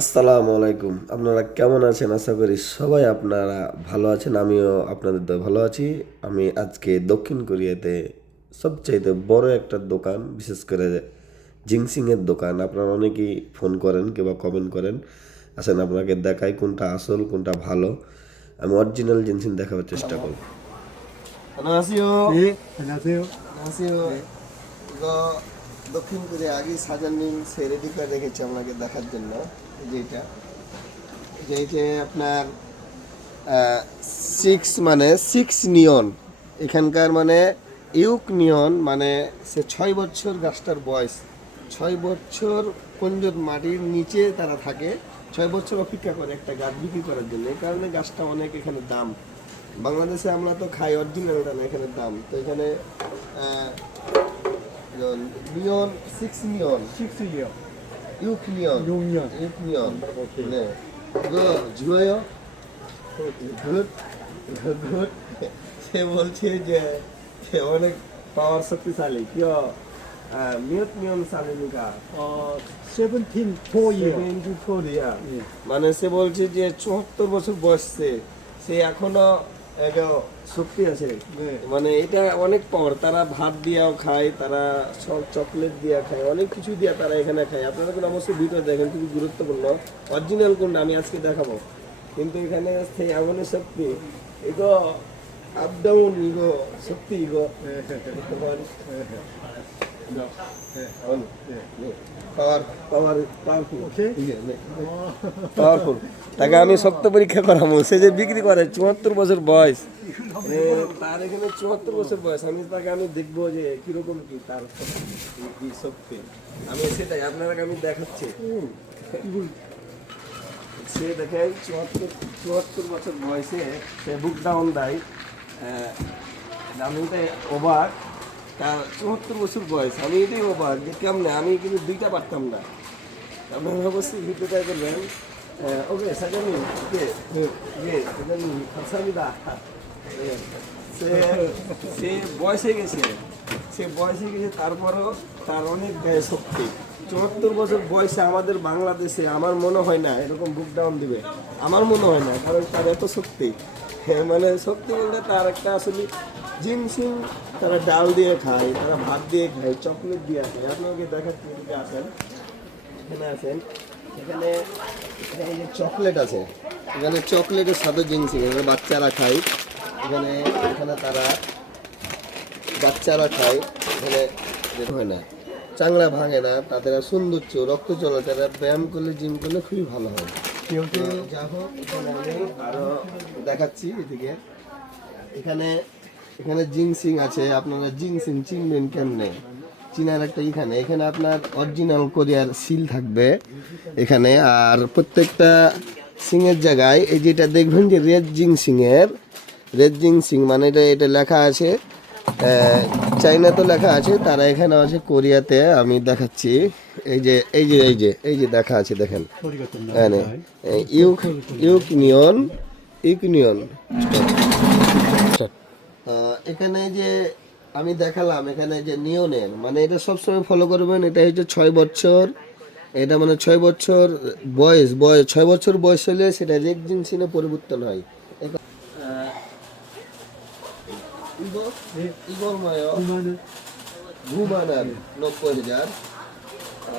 আসসালামু আলাইকুম। আপনারা কেমন আছেন? আশা করি সবাই আপনারা ভালো আছেন। আমিও আপনাদের দয়ায় ভালো আছি। আমি আজকে দক্ষিণ কোরিয়াতে সবচাইতে বড় একটা দোকান, বিশেষ করে জিনসিংয়ের দোকান। আপনারা অনেকেই ফোন করেন কিংবা কমেন্ট করেন। আসেন আপনাকে দেখাই কোনটা আসল, কোনটা ভালো। আমি অরিজিনাল জিনসিং দেখাবার চেষ্টা করব। 안녕하세요. 네, 안녕하세요. 안녕하세요. 네, 이거 দক্ষিণ কোরিয়া আগে সাজানিন সে রেডি করে রেখেছি আপনাকে দেখার জন্য। এই যে এটা, এই যে আপনার সিক্স মানে সিক্স নিয়ন, এখানকার মানে ইউক নিয়ন মানে সে 6 বছর গাছটার বয়স, 6 বছর কঞ্জত মাটির নিচে তারা থাকে, 6 বছর অপেক্ষা করে একটা গাছ বিক্রি করার জন্য। এই কারণে গাছটা অনেক এখানে দাম। বাংলাদেশে আমরা তো খাই অরিজিনালটা না, এখানে দাম তো এখানে নিয়ন সিক্স নিয়ন 6년, ইউক নিয়ন 6년. ইউক নিয়ন 오케이. 네 이거 좋아요? 굿? 굿? সে বলছে যে সে অনেক পাওয়ার শক্তিশালী কেউ মিয়ত নিয়ম সালিনিকা 74 year. 74 예. মানে সে বলছে যে 74 বছর বয়সে সে এখনো একটা শক্তি আছে। 네. মানে এটা অনেক পাওয়ার, তারা ভাত দিয়েও খায়, তারা সব চকলেট দিয়ে খায়, অনেক কিছু দিয়ে তারা এখানে খায়। আপনারা কিন্তু অবশ্যই ভিডিও দেখেন, খুবই গুরুত্বপূর্ণ। অরিজিনাল কোনটা আমি আজকে দেখাবো, কিন্তু এখানে সেই এমনই শক্তি এগো আপ ডাউন ইগো শক্তি ইগো পাওয়ার পাওয়ার পাওয়ারফুল 오케이. পাওয়ারফুল। তাকে আমি শক্ত পরীক্ষা করাবো। সে যে বিক্রি করে 74 বছর বয়স, তার এখানে 74 বছর বয়স। আমি দেখবো যে কিরকম কি তার কি শক্তি। আমি সেটাই আপনাকে আমি দেখাচ্ছি। সে দেখেন 74 বছর বয়সে সে বুক ডাউন দেয়। আমি এটাই অবাক, তার 74 বছর বয়স। আমি এটাই অবাক যে কেমনে, আমি কিন্তু দুইটা পারতাম না। আপনারা অবশ্যই ভিডিওটা করবেন। ওকে সাজানি ওকে সাজানি খাসামিদা। সে সে বয়স হয়ে গেছে, সে বয়স হয়ে গেছে, তারপরও তার অনেক গায়ে শক্তি। 74 বছর বয়সে আমাদের বাংলাদেশে আমার মনে হয় না এরকম বুক ডাউন দিবে, আমার মনে হয় না, কারণ তার এত শক্তি। হ্যাঁ, মানে শক্তি বলতে তার একটা আসলে জিনসিং, তারা ডাল দিয়ে খায়, তারা ভাত দিয়ে খায়, চকলেট দিয়ে খায়। আপনাকে দেখাচ্ছি, এদিকে আসেন, এখানে আছেন, এখানে এখানে এই যে চকলেট আছে, এখানে চকলেটের সাথে জিনসিং, এখানে বাচ্চারা খায়, এখানে এখানে তারা বাচ্চারা খায়, এখানে যেটা হয় না চাংড়া ভাঙে না, তাদের সৌন্দর্য রক্ত চলাচল, ব্যায়াম করলে জিম করলে খুবই ভালো হয়। যা হোক, এখানে আমি আরো দেখাচ্ছি এদিকে। এখানে এখানে জিনসিং আছে, আপনারা জিনসিং চিনবেন কেমনে, চীনার একটা এখানে এখানে আপনার অরিজিনাল কোরিয়ার সিল থাকবে এখানে। আর প্রত্যেকটা সিংয়ের জায়গায় এই যেটা দেখবেন যে রেড জিং সিং মানে এটা এটা লেখা আছে, চাইনা তো লেখা আছে, তারা এখানে আছে কোরিয়াতে। আমি দেখাচ্ছি, এই যে এই যে এই যে এই যে দেখা আছে, দেখেন 소리가 좀 এখানে 나니까. ইউক ইউকনিয়ন ইউকনিয়ন। এখানে যে আমি দেখালাম, এখানে যে নিয়নের মানে এটা সবসময় ফলো করবেন। এটা হচ্ছে 6 বছর, এটা মানে 6 বছর বয়স, 6 বছর বয়স হলে সেটা রেড জিনসিনে পরিবর্তন হয়। 이거 네, 이거 얼마예요? 9만 원. 9만 원, 90,000. 아,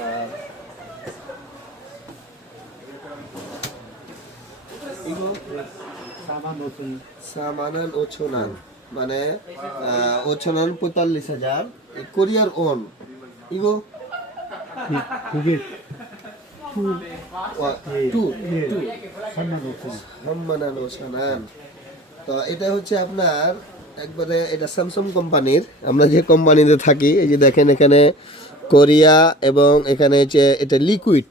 이거 4만 5천 원. 4만 원 5천 원, মানে 5천 원 45,000. কোরিয়ার ওন 이거 900. টু 예, 3만 5천 원. 3만 원 5천 원। তো এটা হচ্ছে আপনার একবারে, এটা স্যামসাং কোম্পানির, আমরা যে কোম্পানিতে থাকি। এই যে দেখেন এখানে কোরিয়া, এবং এখানে হচ্ছে এটা লিকুইড।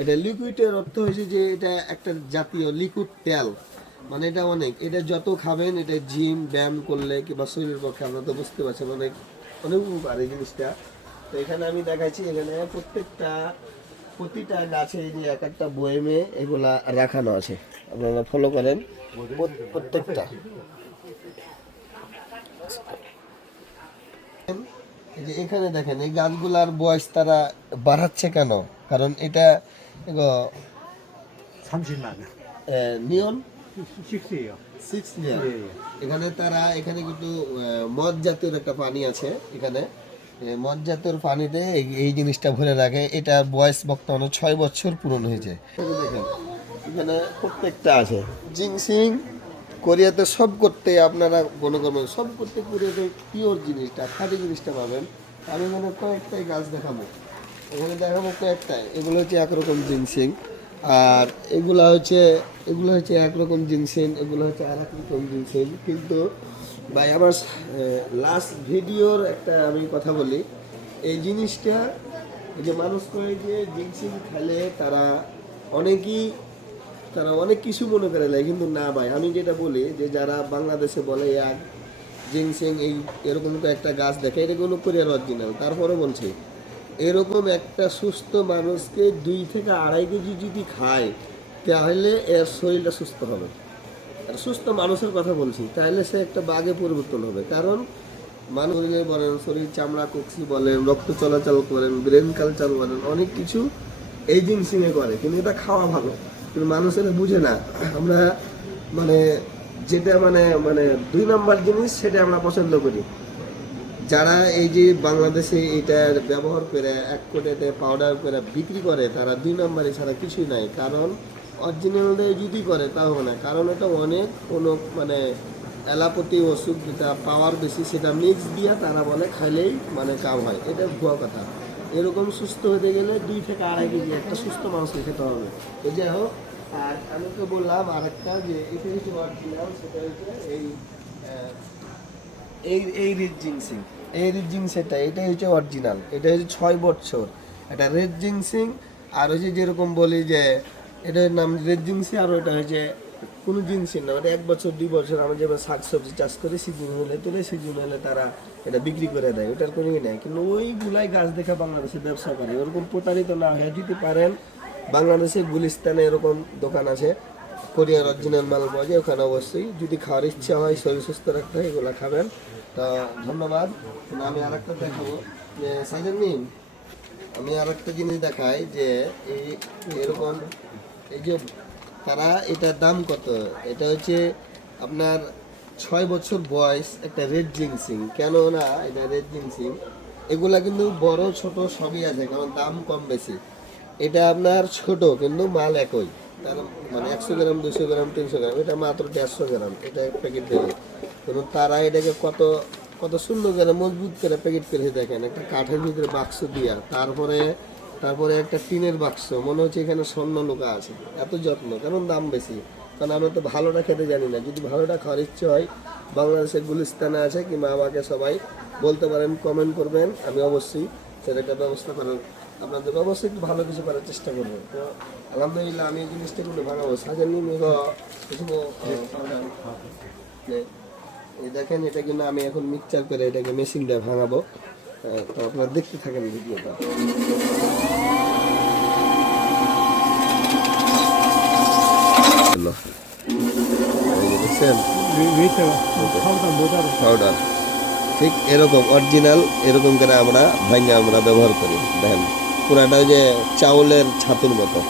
এটা লিকুইডের অর্থ হয়েছে যে এটা একটা জাতীয় লিকুইড তেল, মানে এটা অনেক, এটা যত খাবেন, এটা জিম ব্যায়াম করলে কিংবা শরীরের পক্ষে, আমরা তো বুঝতে পারছেন অনেক অনেক উপকার এই জিনিসটা। তো এখানে আমি দেখাচ্ছি, এখানে প্রতিটা গাছে এই যে এক একটা বয়েমে এগুলা রাখানো আছে, আপনারা ফলো করেন প্রত্যেকটা। এই যে এখানে দেখেন এই গাছগুলার বয়স তারা বাড়াচ্ছে কেন, কারণ এটা 30만 원. নিয়ন 식스예요. 6 নিয়ন। 예, 예. এখানে কিন্তু মদ জাতীয় একটা পানি আছে এখানে। মদ জাতীয় পানিতে এই জিনিসটা ভরে রাখে। এটা বয়স বর্তমানে 6 বছর পূরণ হয়েছে। দেখেন এখানে প্রত্যেকটা আছে জিংসিং। কোরিয়াতে সব করতে আপনারা মনে করবেন সব করতে কোরিয়াতে পিওর জিনিসটা খাঁটি জিনিসটা পাবেন। আমি মানে কয়েকটাই গাছ দেখাবো, এখানে দেখাবো কয়েকটাই। এগুলো হচ্ছে একরকম জিনসিং, আর এগুলো হচ্ছে একরকম জিনসিং, এগুলো হচ্ছে আর এক রকম জিনসিং। কিন্তু ভাই আমার লাস্ট ভিডিওর একটা আমি কথা বলি, এই জিনিসটা এই যে মানুষ করে যে জিনসিং খেলে তারা অনেক কিছু মনে করে নেয়, কিন্তু না ভাই আমি যেটা বলি যে যারা বাংলাদেশে বলে এক জিনসিং এই এরকম তো একটা গাছ দেখে এটা কোনো কোরিয়ার অরিজিনাল, তারপরে বলছি এরকম একটা সুস্থ মানুষকে 2 থেকে 2.5 কেজি যদি খায় তাহলে এর শরীরটা সুস্থ হবে। আর সুস্থ মানুষের কথা বলছি, তাহলে সে একটা বাঘে পরিবর্তন হবে। কারণ মানুষ বলেন শরীর চামড়া কক্সি বলেন, রক্ত চলাচল করেন, ব্রেন কালচার বলেন, অনেক কিছু এই জিনসিংয়ে করে, কিন্তু এটা খাওয়া ভালো। কিন্তু মানুষেরা বুঝে না। আমরা মানে যেটা মানে 2 নম্বর জিনিস সেটা আমরা পছন্দ করি। যারা এই যে বাংলাদেশে এটার ব্যবহার করে 1 কোটিতে পাউডার করে বিক্রি করে তারা 2 নম্বরে ছাড়া কিছুই নাই। কারণ অরিজিনাল দিয়ে যদি করে তাও হবে না, কারণ এটা অনেক কোনো মানে অ্যালোপ্যাথি ওষুধ যেটা পাওয়ার বেশি সেটা মিক্স দিয়ে তারা বলে খাইলেই মানে কাম হয়। এটা ভুয়া কথা। এরকম সুস্থ হতে গেলে 2 থেকে 2.5 কেজি একটা সুস্থ মানুষকে খেতে হবে। তো যাই হোক, আর আমি তো বললাম আরেকটা যে এটা হচ্ছে অরিজিনাল, সেটা হচ্ছে এই রেড জিনসিং। এই রেড জিনসিংটা এটা হচ্ছে অরিজিনাল, এটা হচ্ছে 6 বছর। এটা রেড জিনসিং। আর হচ্ছে যেরকম বলি যে এটার নাম রেড জিনসিং, আর ওটা হচ্ছে কোনো জিনসিং না, ওটা 1 বছর 2 বছর আমরা যেমন শাকসবজি চাষ করি সিজন হলে তুলে, সিজন হলে তারা এটা বিক্রি করে দেয়, ওটার কোনোই নেই। কিন্তু ওইগুলাই গাছ দেখে বাংলাদেশে ব্যবসা করে। ওরকম প্রতারিত না হয়ে যদি পারেন, বাংলাদেশে গুলিস্তানে এরকম দোকান আছে কোরিয়ার অরিজিনাল মাল পাওয়া যায়, ওখানে অবশ্যই যদি খাওয়ার ইচ্ছা হয়, শরীর সুস্থ রাখতে হয়, এগুলো খাবেন। তা ধন্যবাদ। আমি আরেকটা দেখাবো যে সাইজের আমি আরেকটা জিনিস দেখাই যে এরকম এই যে তারা এটার দাম কত। এটা হচ্ছে আপনার 6 বছর বয়স একটা রেড জিনসিং। কেন না এটা রেড জিনসিং, এগুলা কিন্তু বড় ছোট সবই আছে, কারণ দাম কম বেশি। এটা আপনার ছোট কিন্তু মাল একই, তার মানে 100 গ্রাম 200 গ্রাম 300 গ্রাম, এটা মাত্র 150 গ্রাম এটা প্যাকেট দেবে। কিন্তু তারা এটাকে কত সুন্দর করে মজবুত করে প্যাকেট করে দেখেন, একটা কাঠের ভিতরে বাক্স দিয়া, তারপরে একটা টিনের বাক্স, মনে হচ্ছে এখানে স্বর্ণ লোকা আছে। এত যত্ন, কারণ দাম বেশি। কারণ আমরা তো ভালোটা খেতে জানি না। যদি ভালোটা খাওয়ার ইচ্ছে হয়, বাংলাদেশের গুলিস্তানে আছে, কিংবা আমাকে সবাই বলতে পারেন, কমেন্ট করবেন, আমি অবশ্যই সেটা ব্যবস্থা করার আপনাদের অবশ্যই একটু ভালো কিছু করার চেষ্টা করবো। তো আলহামদুলিল্লাহ আমি এই জিনিসটা কিন্তু ভাঙাবো সাজার নিয়ে এই দেখেন, এটা কিন্তু আমি এখন মিক্সচার করে এটাকে মেশিন দিয়ে ভাঙাবো। তো আপনারা দেখতে থাকেন ভিডিওটা। পাউডার ঠিক এরকম অরিজিনাল, এরকম করে আমরা ব্যবহার করি। দেখেন পুরাটা যে চাউলের ছাতুর মতো।